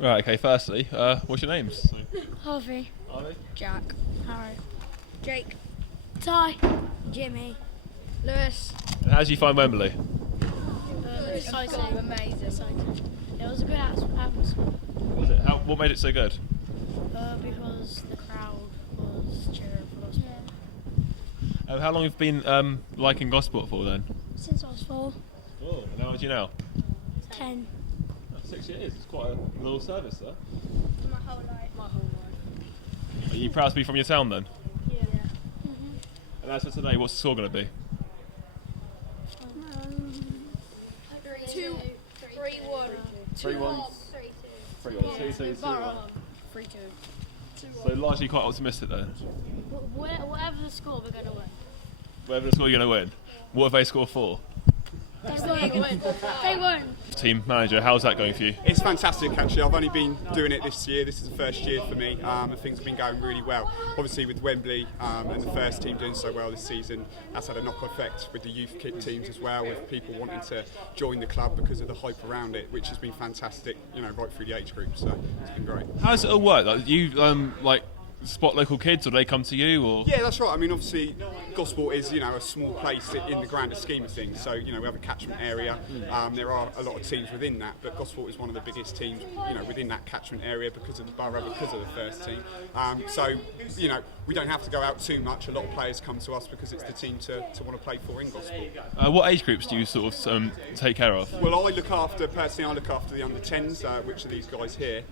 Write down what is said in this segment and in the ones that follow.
Right, okay, firstly, what's your names? Harvey, Harvey? Jack, Harry, Jake, Ty, Jimmy, Lewis. And how did you find Wembley? Exciting. Amazing. Exciting. It was a good atmosphere Was it? What made it so good? because the crowd was cheering for us. How long have you been liking Gosport for then? Since I was 4, Oh, and how old are you now? 10. 6 years, it's quite a little service there. My whole life. Are you proud to be from your town then? Yeah. And as for today, what's the score going to be? 2, 3-1. 3-1. 3-1. 2-2. 3-2. So largely quite optimistic then. Whatever the score, we're going to win. Whatever the score you're going to win. What have they scored for? They won. Team manager, how's that going for you? It's fantastic actually. I've only been doing it this year. This is the first year for me, and things have been going really well. Obviously with Wembley and the first team doing so well this season, that's had a knock effect with the youth kit teams as well, with people wanting to join the club because of the hype around it, which has been fantastic, right through the age group, so it's been great. How does it all work? Like, you spot local kids, or do they come to you? Or Yeah, that's right. I mean, obviously, Gosport is a small place in the grander scheme of things. So we have a catchment area. There are a lot of teams within that, but Gosport is one of the biggest teams within that catchment area because of the borough, because of the first team. So we don't have to go out too much. A lot of players come to us because it's the team to want to play for in Gosport. what age groups do you sort of take care of? Well, I look after the under 10s, which are these guys here,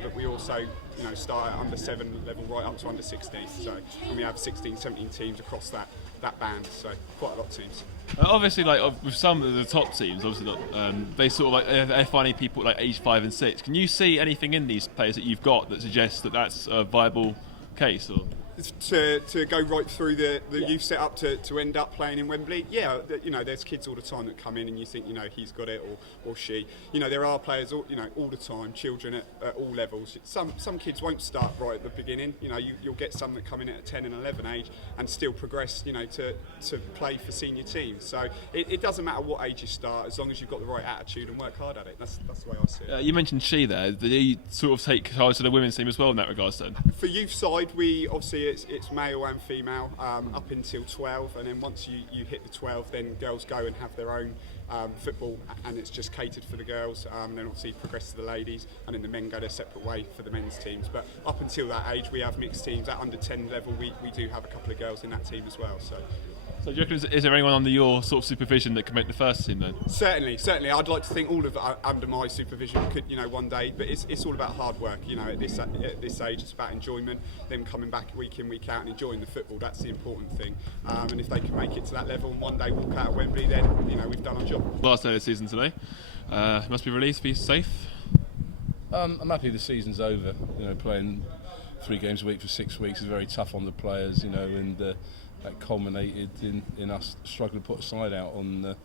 but we also start at under 7 level right up to under 16. So, and we have 16, 17 teams across that band. So quite a lot of teams. Obviously, with some of the top teams, obviously not, they sort of they're finding people like age 5 and 6. Can you see anything in these players that you've got that suggests that that's a viable case? Or To go right through the youth setup to end up playing in Wembley, there's kids all the time that come in and you think he's got it or she. There are players all the time, children at all levels. Some kids won't start right at the beginning. You'll get some that come in at a 10 and 11 age and still progress. To play for senior teams. So it doesn't matter what age you start, as long as you've got the right attitude and work hard at it. That's the way I see it. You mentioned she there. Did you sort of take charge of the women's team as well in that regards then? For youth side, we obviously it's male and female up until 12, and then once you hit the 12, then girls go and have their own football, and it's just catered for the girls, and then obviously progress to the ladies, and then the men go their separate way for the men's teams. But up until that age, we have mixed teams. At under 10 level, we do have a couple of girls in that team as well. So do you reckon, is there anyone under your sort of supervision that can make the first team then? Certainly. I'd like to think all of it under my supervision could, one day. But it's all about hard work. At this age, it's about enjoyment. Them coming back week in, week out, and enjoying the football. That's the important thing. And if they can make it to that level and one day walk out of Wembley, then we've done our job. Last day of the season today. Must be released. Be safe. I'm happy the season's over. Playing 3 games a week for 6 weeks is very tough on the players. And that culminated in us struggling to put a side out on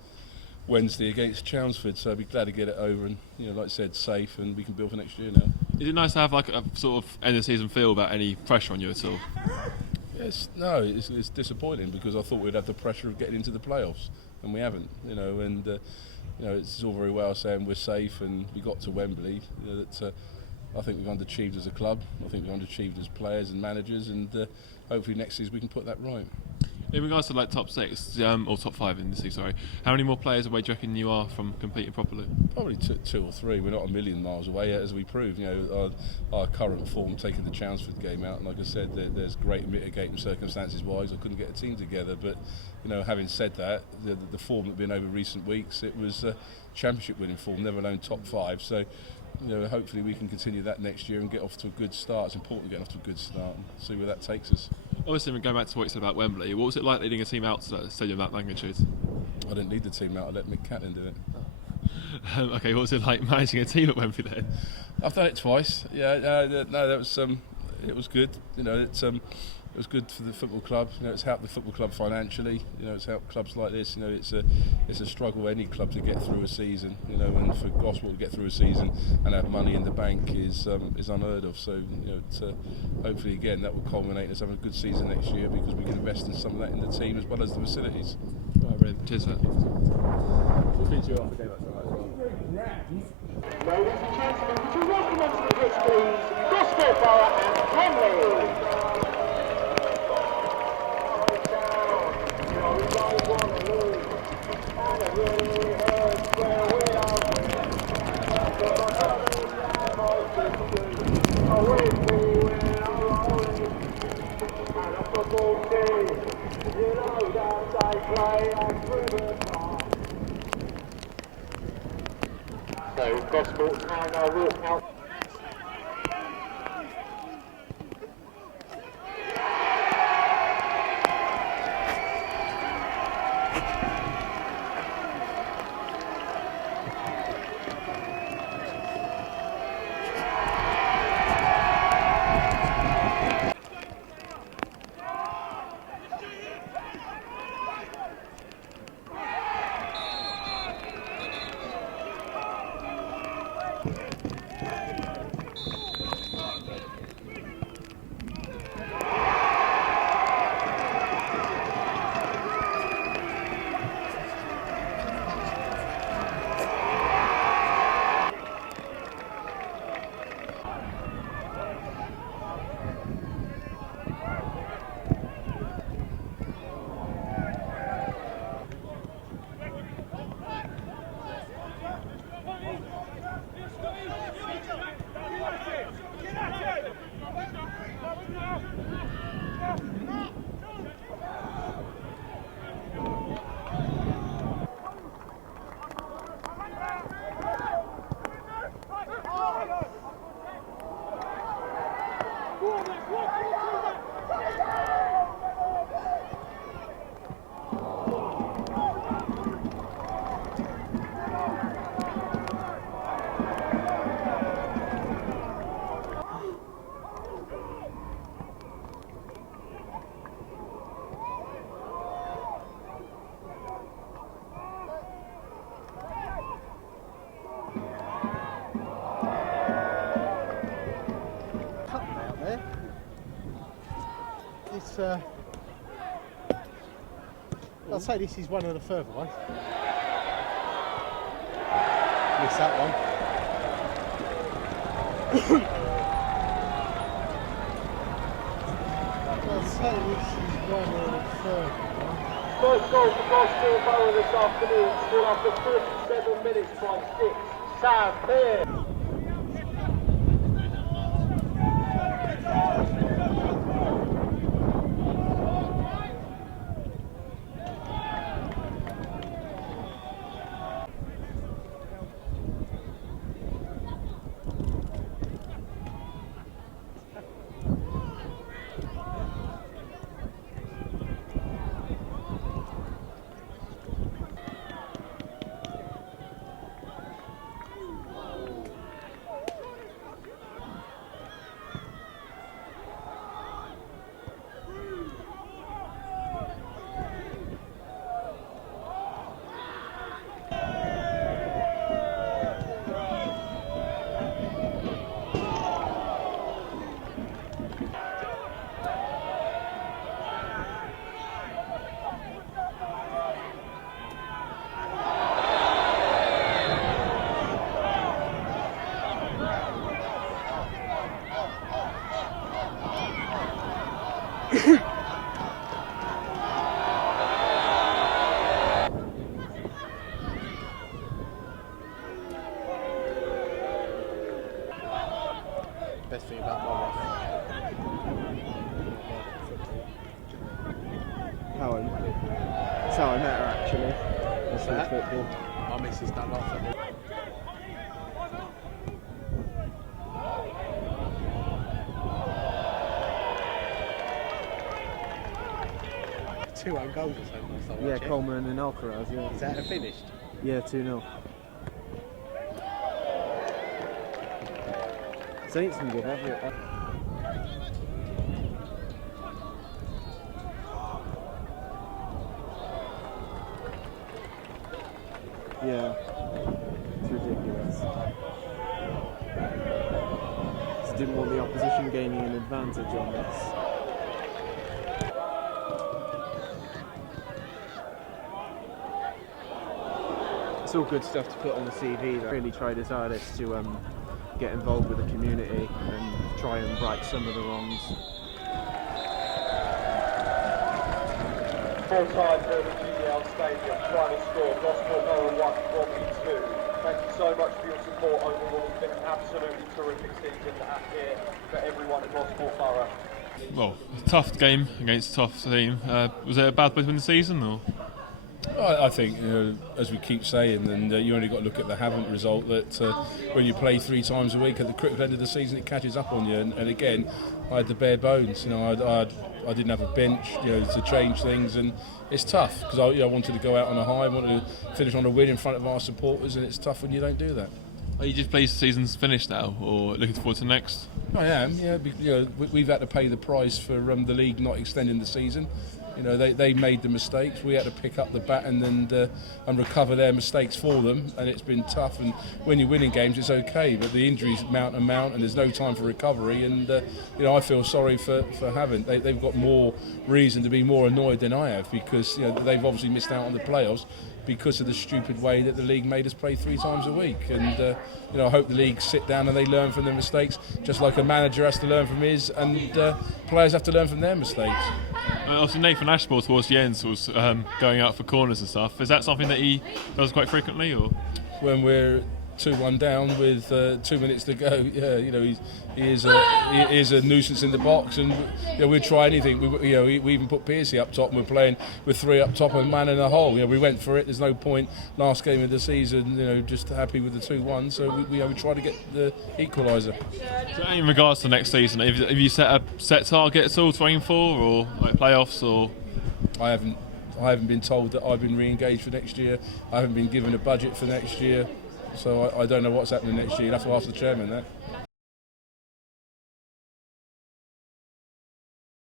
Wednesday against Chelmsford. So I'd be glad to get it over and, like I said, safe, and we can build for next year now. Is it nice to have like a sort of end of season feel about any pressure on you at all? Yes, no, it's disappointing because I thought we'd have the pressure of getting into the playoffs, and we haven't. It's all very well saying we're safe and we got to Wembley. I think we've underachieved as a club. I think we've underachieved as players and managers, and hopefully next season we can put that right. In regards to like top 6 or top 5 in this league, sorry, how many more players away do you reckon you are from competing properly? Probably 2 or 3. We're not a million miles away, as we proved. Our current form, taking the Chelmsford game out, and like I said, there's great mitigating circumstances wise. I couldn't get a team together, but having said that, the form that's been over recent weeks, it was championship winning form, never alone top 5. So. Hopefully we can continue that next year and get off to a good start. It's important getting off to a good start and see where that takes us. Obviously, going back to what you said about Wembley, what was it like leading a team out to a stadium of that magnitude? I didn't lead the team out. I let Mick Catlin do it. Okay, what was it like managing a team at Wembley then? I've done it twice. Yeah, that was it was good. It was good for the football club. It's helped the football club financially. It's helped clubs like this. It's a struggle for any club to get through a season. And for Gosport to get through a season and have money in the bank is unheard of. So hopefully again that will culminate in us having a good season next year because we can invest in some of that in the team as well as the facilities. Right, brilliant. Brilliant. Cheers, sir. We'll speak to you after the game, that's all right as well. Ladies and gentlemen, would you welcome onto the pitch, please, Gosport Borough and Bromley. So Gosport now walk out. I'll say this is one of the further ones. Missed that one. I'll say this is one of the further ones. First goal for Gosport Borough this afternoon, scored after 47 minutes by 6. Sam Pearce. Best thing about my life. That's how I met her actually. That's that? football. My missus done off at me. Two own goals or something. Last time I Yeah, watched it. Coleman and Alcaraz, yeah. Is that a finished? Yeah, 2-0. Saints can give every. Yeah, it's ridiculous. Just didn't want the opposition gaining an advantage on this. it's all good stuff to put on the CV. Really tried his hardest to get involved with the community and try and right some of the wrongs. Full time for the GDL Stadium, trying to score. Gosport Borough 1, Bromley 2. Thank you so much for your support overall. It's been an absolutely terrific season here for everyone in Gosport Borough. Well, tough game against a tough team. Was it a bad way to win the season, or? I think, as we keep saying, and you only got to look at the haven't result, that when you play 3 times a week at the critical end of the season, it catches up on you. And again, I had the bare bones. I didn't have a bench, to change things, and it's tough because I wanted to go out on a high, I wanted to finish on a win in front of our supporters, and it's tough when you don't do that. Are you just pleased the season's finished now, or looking forward to the next? I am, yeah. We've had to pay the price for the league not extending the season. They made the mistakes. We had to pick up the baton and recover their mistakes for them, and it's been tough. And when you're winning games, it's okay, but the injuries mount, and there's no time for recovery. And I feel sorry for having. They've got more reason to be more annoyed than I have, because they've obviously missed out on the playoffs because of the stupid way that the league made us play 3 times a week. And I hope the league sit down and they learn from their mistakes, just like a manager has to learn from his, and players have to learn from their mistakes. Obviously, Nathan Ashmore towards the end was going out for corners and stuff. Is that something that he does quite frequently, or? When we're 2-1 down with 2 minutes to go, he is a nuisance in the box, and we'd try anything. We even put Piercy up top, and we're playing with 3 up top and man in a hole. We went for it. There's no point. Last game of the season, just happy with the 2-1. So we try to get the equaliser. So in regards to next season, have you set a set target at all to aim for, or like playoffs, or? I haven't been told that I've been re-engaged for next year. I haven't been given a budget for next year. So I don't know what's happening next year. You'll have to ask the chairman that.